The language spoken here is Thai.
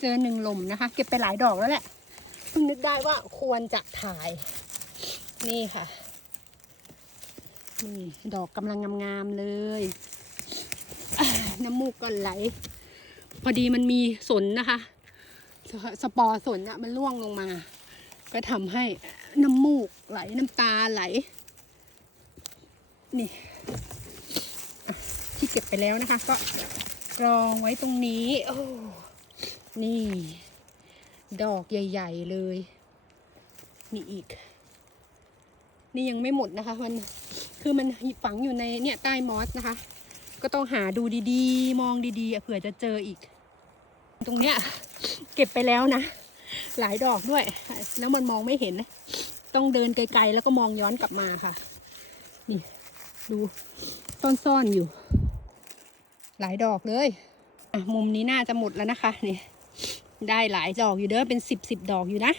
เจอหนึ่งหล่มนะคะ เก็บไปหลายดอกแล้วแหละเพิ่งนึกได้ว่าควรจะถ่าย นี่ค่ะนี่ดอกกำลังงามๆเลย น้ำมูกก็ไหล พอดีมันมีสนนะคะสสปอร์สนอะมันร่วงลงมา ก็ทำให้น้ำมูกไหลน้ำตาไหล นี่ที่เก็บไปแล้วนะคะ ก็กรองไว้ตรงนี้ โอ้ นี่ ดอกใหญ่ ๆ เลย นี่อีก นี่ยังไม่หมดนะคะ มันคือมันฝังอยู่ในเนี่ยใต้มอสนะคะ ก็ต้องหาดูดีๆ มองดีๆเผื่อจะเจออีก ตรงเนี้ย เก็บไปแล้วนะ หลายดอกด้วย แล้วมันมองไม่เห็นนะต้องเดินไกลๆ แล้วก็มองย้อนกลับมาค่ะ นี่ ดูซ่อนๆอยู่ หลายดอกเลย อะ มุมนี้น่าจะหมดแล้วนะคะนี่ ได้หลายดอกอยู่เด้อเป็นสิบสิบดอกอยู่นะ